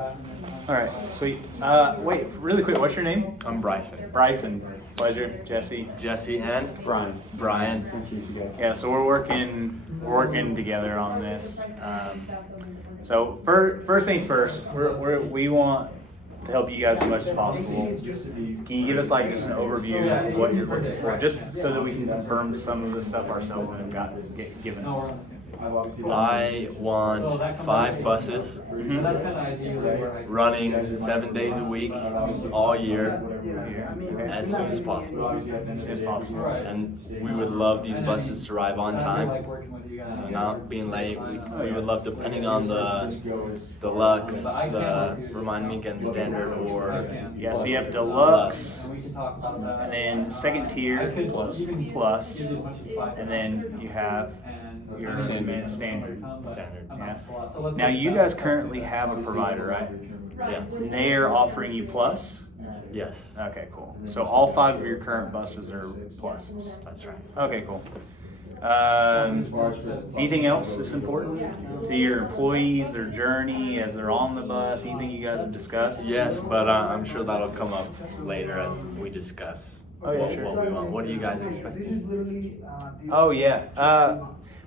All right, sweet. Wait, really quick, what's your name? I'm Bryson. Bryson. Pleasure. Jesse. Jesse and Brian. Brian. Nice to meet you guys. Yeah, so we're working together on this. So first things first, we want to help you guys as much as possible. Can you give us like just an overview of what you're looking for, just so that we can confirm some of the stuff ourselves when we've got given us? I want 5 buses running 7 days a week, all year, as soon as possible. As soon as possible. And we would love these buses to arrive on time, not being late. We would love, depending on the deluxe, the Remind Me Again standard, or Yeah, so you have deluxe, and then second tier plus, and then you have your standard. Yeah. Now you guys currently have a provider, right? yeah, And they are offering you plus? yes, Okay, cool. So all 5 of your current buses are pluses. that's right. Okay, cool. Anything else that's important to your employees, their journey as they're on the bus? Anything you guys have discussed? Yes, but I'm sure that'll come up later as we discuss Oh, yeah, what sure. we want. What do you guys expect? Oh yeah.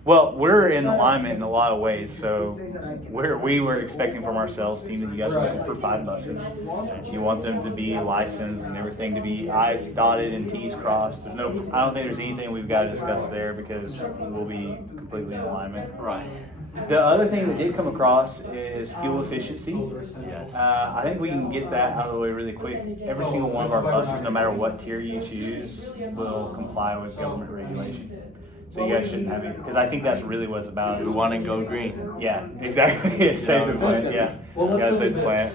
Well, we're in alignment in a lot of ways. So we were expecting from our sales team that you guys are looking for 5 buses. You want them to be licensed and everything to be I's dotted and T's crossed. I don't think there's anything we've got to discuss there because we'll be completely in alignment. Right. The other thing that did come across is fuel efficiency. Yes. I think we can get that out of the way really quick. Every single one of our buses, no matter what tier you choose, will comply with government regulation. So you guys shouldn't have any, because I think that's really what it's about. We want to go green. Yeah, exactly. Save the plant. Yeah, you gotta save the plant.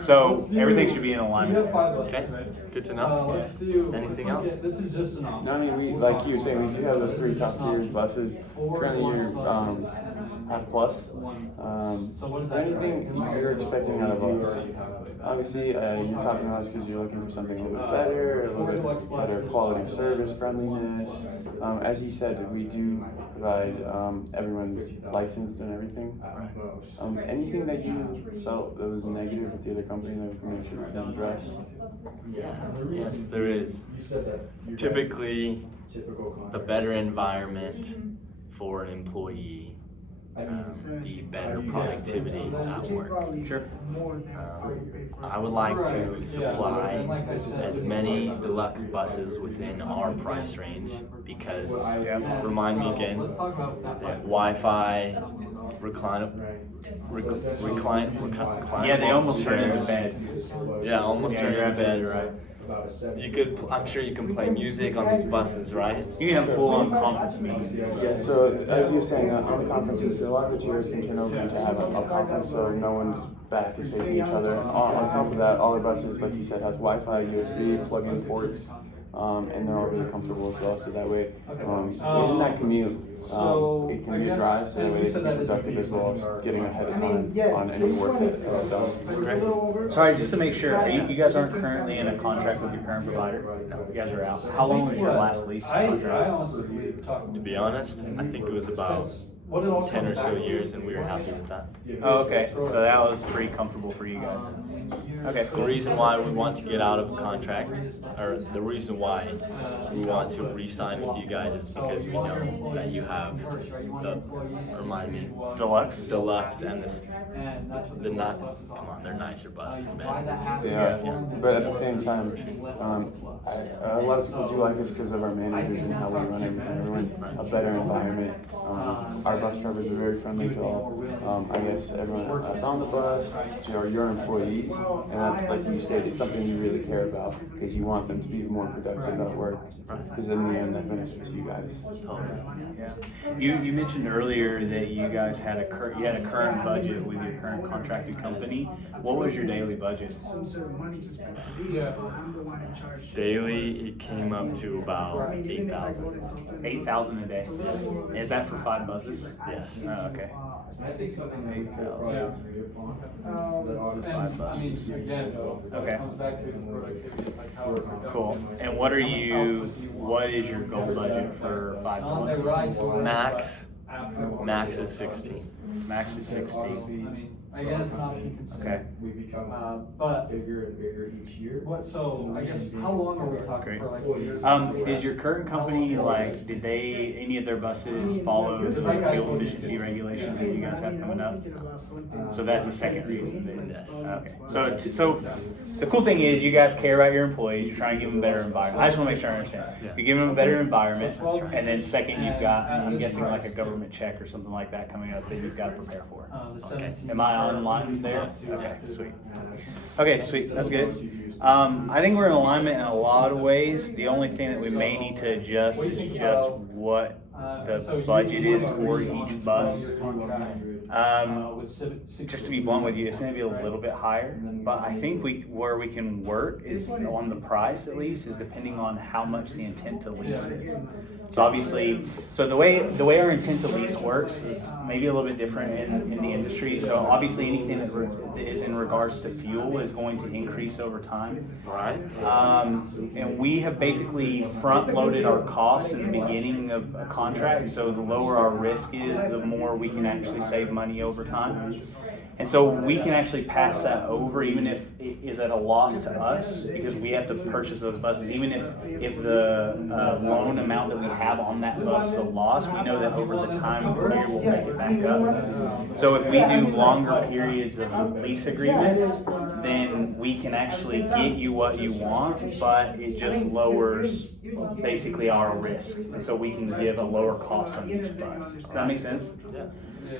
So everything should be in alignment. Okay. Good to know. Anything else? No, I mean, we, like you were saying, we do have those 3 top tier buses. Currently, you're half plus. Is there anything you're expecting out of us? Obviously, you're talking to us because you're looking for something a little bit better, a little bit better quality of service, friendliness. As he said, we do provide everyone's licensed and everything. Anything that you felt that was negative with the other company that we can make sure we can address? Yes, there is. Typically, the better environment for an employee, the better productivity at work. Sure. I would like to supply as many deluxe buses within our price range because, remind me again, Wi-Fi, recline. Yeah, they almost turn into beds. Yeah, almost Yeah, turn you're into absolutely beds. right. You could, I'm sure you can play music on these buses, right? You can have full-on conference meetings. Yeah, so as you were saying, on the conferences, a lot of the chairs can turn over into have a conference so no one's back is facing each other. On top of that, all the buses, like you said, has Wi-Fi, USB, plug-in ports, and they're all really comfortable as well. So that way, in that commute, it can be a drive, so that way it can be productive as well as getting ahead of time on any work that's done. Sorry, just to make sure, you guys aren't currently in a contract with your current provider? No, you guys are out. How long was your last lease contract? To be honest, I think it was about 10 or so years and we were happy with that. Oh, okay. So that was pretty comfortable for you guys. Okay, The cool. reason why we want to get out of a contract, or the reason why we want to re-sign with you guys is because we know that you have the, remind me, Deluxe? deluxe and the not, come on, they're nicer buses, man. They are, but at the same time, a lot of people do like us because of our managers and how we run it, and everyone a better environment. Our bus drivers are very friendly to all, I guess, everyone that's on the bus, your employees, and that's, like you said, it's something you really care about because you want them to be more productive at work, because in the end, that benefits you guys. Yeah. You mentioned earlier that you guys had a current budget with your current contracted company. What was your daily budget? Daily, it came up to about 8,000. 8,000 a day. Is that for 5 buses? Yes. Oh, okay. 8,000 for 5 buses. Okay. Cool. And what is your goal budget for 5 buses? Max is 16. Max is 16. Again, it's an option considered. Okay. We become But bigger and bigger each year. so I guess, how long are we talking Great. for like? Is your current company, like, did they, any of their buses follow the fuel efficiency regulations that you guys have coming up? So that's the second reason then. Yes. Okay. So the cool thing is you guys care about your employees. You're trying to give them a better environment. I just want to make sure I understand. You're giving them a better environment. And then second, you've got, I'm guessing like a government check or something like that coming up that you've got to prepare for. Okay. Am I on line there? Okay, sweet. Okay, sweet. That's good. I think we're in alignment in a lot of ways. The only thing that we may need to adjust is just what the budget is for each bus. Just to be blunt with you, it's going to be a little bit higher, but I think where we can work is on the price at least, is depending on how much the intent to lease is. So obviously, so the way our intent to lease works is maybe a little bit different in the industry. So obviously anything that is in regards to fuel is going to increase over time. Right. And we have basically front loaded our costs in the beginning of a contract. So the lower our risk is, the more we can actually save money over time. And so we can actually pass that over even if it is at a loss to us, because we have to purchase those buses. Even if the loan amount that we have on that bus is a loss, we know that over the time of the year we'll make it back up. So if we do longer periods of lease agreements, then we can actually get you what you want, but it just lowers basically our risk. And so we can give a lower cost on each bus. Does that make sense? Yeah.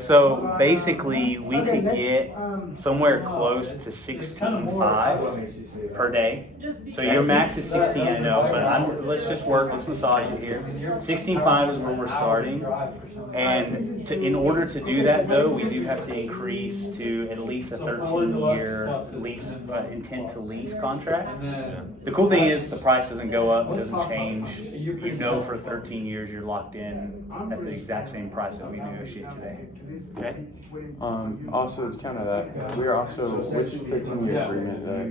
So basically, we could get somewhere close to 16.5 per day. So your max is 16, I know, but let's just work. Let's massage it here. 16.5 is where we're starting, and in order to do that, though, we do have to increase to at least a 13-year lease intent to lease contract. The cool thing is the price doesn't go up, it doesn't change. You know, for 13 years you're locked in at the exact same price that we negotiate today. Okay. Also, to counter that, we are also, which is the 10-year agreement that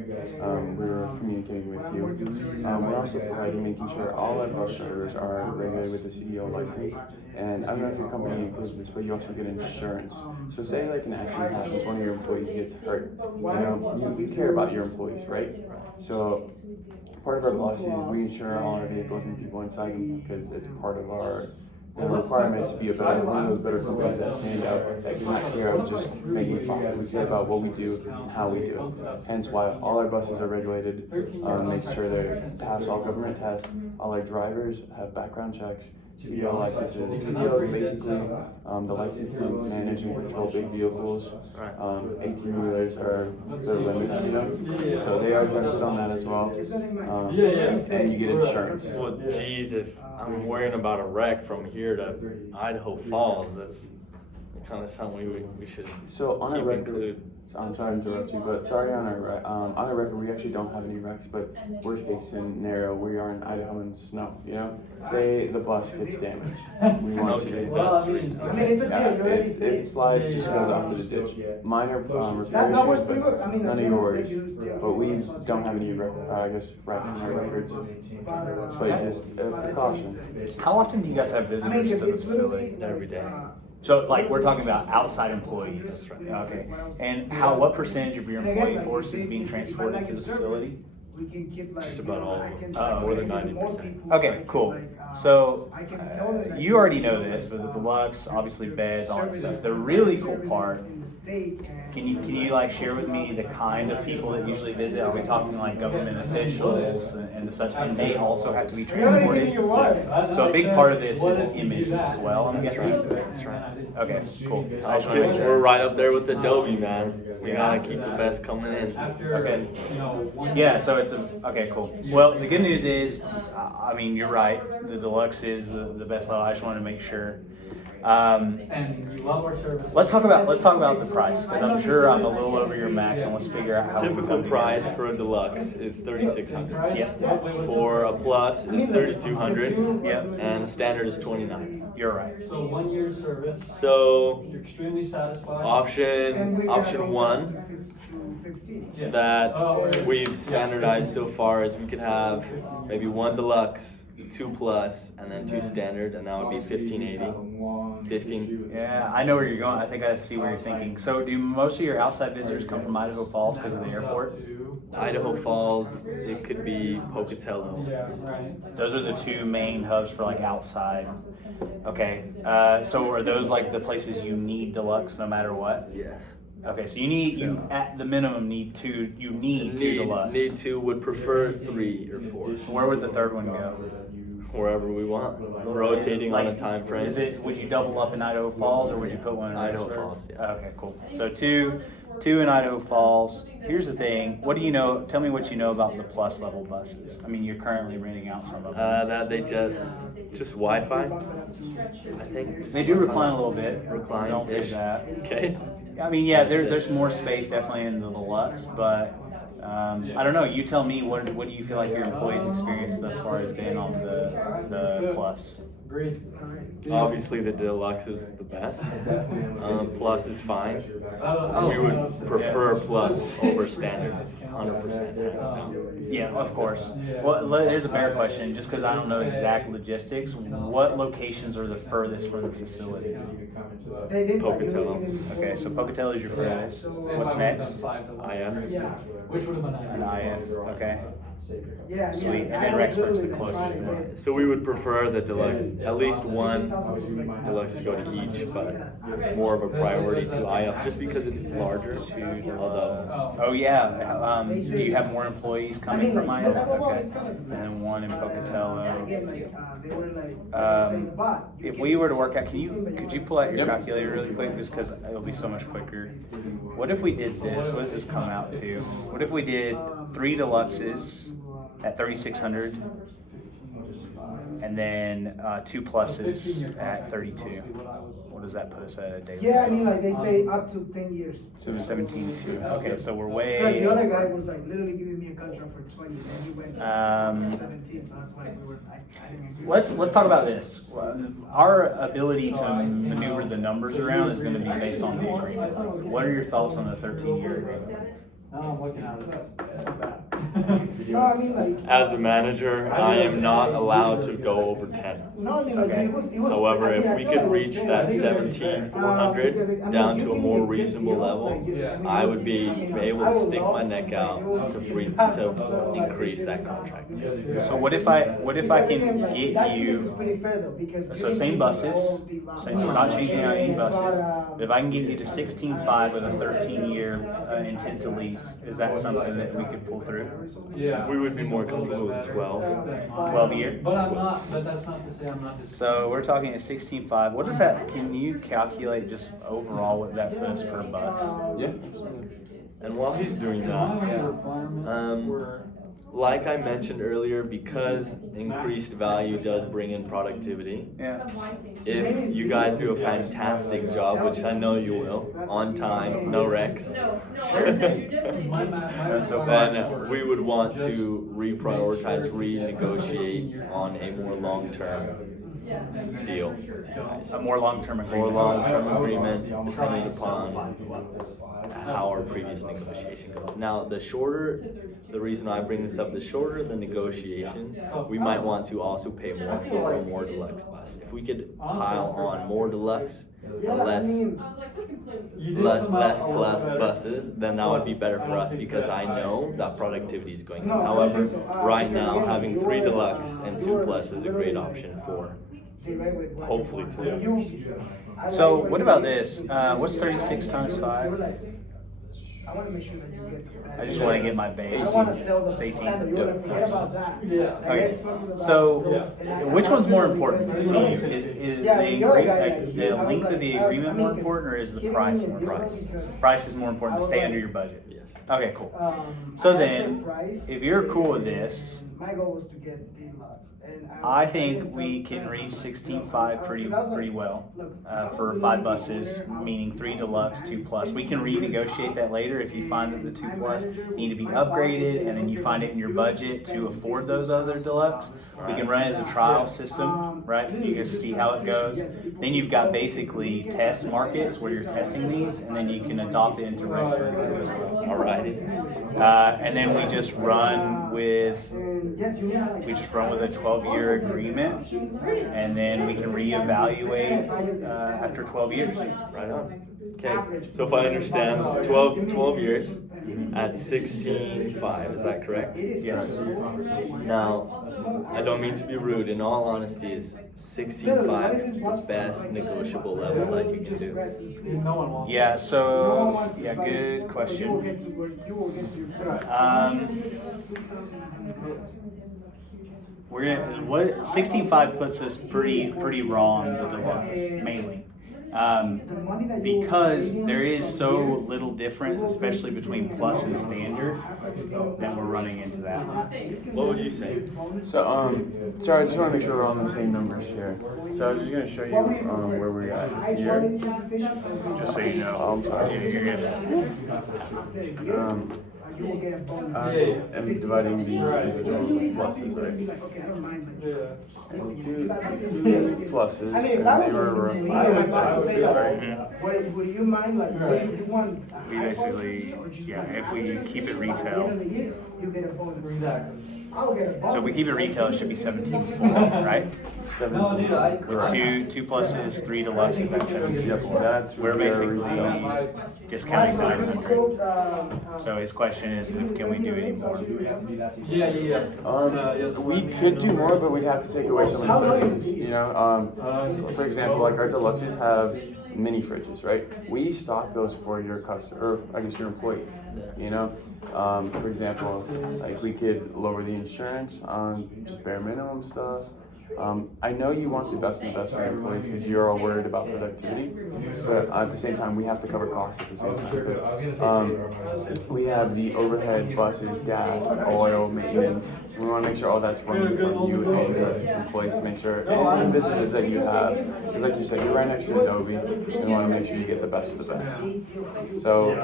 we were communicating with you, we're also providing, making sure all our bus drivers are regulated with the CEO license. And I don't know if your company includes this, but you also get insurance. So say like an accident happens, one of your employees gets hurt, you care about your employees, right? So part of our policy is we insure all our vehicles and people inside them because it's part of our requirement to be one of those better companies that stand out, that do not care about just making profit. We care about what we do and how we do it. Hence why all our buses are regulated, making sure they pass all government tests, all our drivers have background checks, CDL licenses. CDL is basically the license to manage and control big vehicles. 18-wheelers are the limit, you know? So they are exempted on that as well. And you get insurance. Well, geez, if I'm worrying about a wreck from here to Idaho Falls, that's kind of something we should So on our keep record, include. I'm sorry to interrupt you, but sorry on our record, we actually don't have any wrecks, but worst case scenario, we are in Idaho in snow, you know? Say the bus gets damaged. We want you to, That's it slides, just goes off to the ditch. Minor repair issues, but none of your worries. But we don't have any wrecks on our records, but just a precaution. How often do you guys have visitors to the facility? Every day. So, like, we're talking about outside employees. Okay. And what percentage of your employee force is being transported to the facility? Just about all of them. More than 90%. Okay, cool. So, you already know this, but the deluxe, obviously beds, all that stuff. The really cool part, can you like share with me the kind of people that usually visit? Are we talking like government officials and such, and they also have to be transported? So a big part of this is images as well, I'm guessing? That's right. Okay, cool. I just wanna make sure. We're right up there with Adobe, man. We gotta keep the best coming in. Okay. Yeah, so okay, cool. Well, the good news is, I mean, you're right. The deluxe is the best level. I just wanted to make sure. And you love our service. Let's talk about the price, because I'm sure I'm a little over your max, and let's figure out how we Typical come price together. for a deluxe is $3,600. Yep. For a plus is $3,200. Yep. And a standard is $29. You're right. So 1 year service. So You're extremely satisfied. option one that we've standardized so far is we could have maybe one deluxe 2 plus, and then 2 standard, and that would be 1580. 15. Yeah, I know where you're going. I think I see where you're thinking. So do most of your outside visitors come from Idaho Falls because of the airport? Idaho Falls, it could be Pocatello. Those are the two main hubs for like outside. Okay, so are those like the places you need deluxe no matter what? Yes. Okay, so you at the minimum need two. You need two deluxe. Need 2, would prefer 3 or 4. Where would the third one go? Wherever we want, rotating on a time frame. Would you double up in Idaho Falls or would you put one in Idaho Rexburg? Falls, yeah. Okay, cool. So two in Idaho Falls. Here's the thing. What do you know? Tell me what you know about the plus level buses. I mean, you're currently renting out some of them. That they just Wi-Fi, I think. They do recline a little bit. Recline-ish. Don't forget that. Okay. I mean, yeah, there's more space definitely in the deluxe, but I don't know. You tell me. What do you feel like your employees' experience thus far has been on the plus? Obviously, the deluxe is the best. Plus is fine. We would prefer plus over standard, 100%. hands down. Yeah, of course. Well, there's a better question. Just because I don't know exact logistics, what locations are the furthest from the facility? Pocatello. Okay, so Pocatello is your furthest. What's next? IF. Which would have been An IF. Okay. Yeah, Sweet. And then Rexburg's the closest. Then. So we would prefer the deluxe, at least one deluxe to go to each, but more of a priority to IF just because it's larger. Although Oh yeah. Do you have more employees coming from IF? Okay. And then one in Pocatello. If we were to work out, could you pull out your calculator really quick, just because it'll be so much quicker. What if we did this? What does this come out to? What if we did 3 deluxes at 3,600, and then 2 pluses at 32? What does that put us at a day? Yeah, I mean, like they say up to 10 years. So 17.2. Okay, so we're Because way. the other guy was like literally giving me a contract for 20, and he went to 17, so that's why we were like, I didn't agree. Let's talk about this. Our ability to maneuver the numbers around is going to be based on the agreement. What are your thoughts on the 13-year agreement? I'm looking at it. No, I mean, like. as a manager, I am not allowed to go over 10. No, I mean, like, Okay. it was. However, I mean, if I we feel could like it was reach fair. that I think 17,400 because, I mean, down you to a give more me a good reasonable deal, level, like, I mean, I would be honestly, able I to would stick love my to, neck out to increase that contract. So what if I can That get case is you? pretty fair though, because. So you same can buses, all the lots. we're not changing out any buses. But, But if I can get you to 16.5 with a 13-year intent to lease, is that something that we could pull through? Yeah. We would be more comfortable with 12. 12-year? But that's not to say I'm not just. So we're talking at 16.5. What does that? Can you calculate just overall what that puts per bus? Yeah. And while he's doing that, like I mentioned earlier, because increased value does bring in productivity, Yeah. if you guys do a fantastic job, which I know you will, on time, no wrecks, That's so then we would want to reprioritize, renegotiate on a more long-term deal. A more long-term agreement. More long-term agreement depending upon how our previous negotiation goes. Now, the reason I bring this up, the shorter the negotiation, we might want to also pay more for a more deluxe bus. If we could pile on more deluxe, less plus buses, then that would be better for us because I know that productivity is going up. However, right now, having 3 deluxe and 2 plus is a great option for hopefully 2. So what about this? What's 36 times 5? I want to make sure that you get. I just want to get my base. I want to sell the It's 18. standard. You want to forget about that. Yeah. Okay. So which one's more important to you? Is the length of the agreement more important, or is the price more important? Price is more important to stay under your budget. Yes. Okay, cool. So then, if you're and cool with this, my goal was to get the lots, and I think we can reach 16.5 pretty well for 5 buses, meaning 3 deluxe, 2 plus. We can renegotiate that later if you find that the 2 plus need to be upgraded, and then you find it in your budget to afford those other deluxe. We can run it as a trial system, right? You can see how it goes. Then you've got basically test markets where you're testing these, and then you can adopt it into Rexburg. Alrighty. And then we just run with a 12-year agreement, and then we can reevaluate after 12 years. Right on. Okay, so if I understand, 12 years at 16.5, is that correct? Yes. Now, I don't mean to be rude, in all honesty, is 16.5 the best negotiable level that you can do? No one wants. Yeah, so, yeah, good question. We're gonna, what 65 puts us pretty raw on the deluxe, mainly. Because there is so little difference, especially between plus and standard, that we're running into that. What would you say? So, sorry, I just want to make sure we're on the same numbers here. So I was just going to show you where we're at here. Just so you know. I'm sorry. You're good. I am dividing the individual pluses, right? Two pluses, and they were roughly right? Would you mind, like, what do you want? We basically, yeah, if we keep it retail. You get a bonus. Exactly. I'll get a bonus. So if we keep it retail, it should be 17.4, right? 17. Correct. Two pluses, 3 deluxes, that's 17. Yep, that's We're retail. basically discounting 900. So his question is, can we do any more? We could do more, but we'd have to take away some of the savings. You know, for example, like our deluxes have mini fridges, right? We stock those for your customer, or I guess your employee. You know, for example, like we could lower the insurance on just bare minimum stuff. I know you want the best for your employees because you're all worried about productivity, but at the same time, we have to cover costs at the same time. Because, we have the overhead, buses, gas, oil, maintenance. We want to make sure all that's running for you and your employees to make sure any of the visitors that you have, because like you said, you're right next to Adobe, and we want to make sure you get the best of the best. So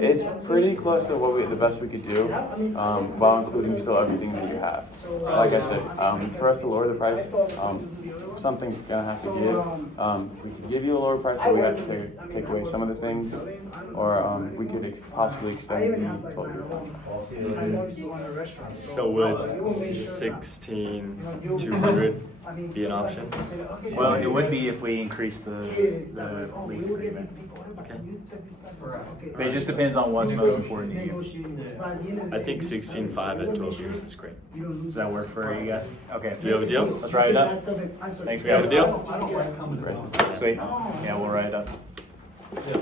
it's pretty close to the best we could do, while including still everything that you have. Like I said, for us to lower the price, something's gonna have to give. We could give you a lower price, but we have to take away some of the things, or we could possibly extend the 12-year plan. So would 16,200 be an option? Well, it would be if we increase the lease agreement. Okay. But it just depends on what's most important to you. I think 16.5 at 12 years is great. Does that work for you guys? Okay. Do you have a deal? Let's write it up. Thanks, We have a guys. deal? Sweet. Yeah, we'll write it up. Yeah.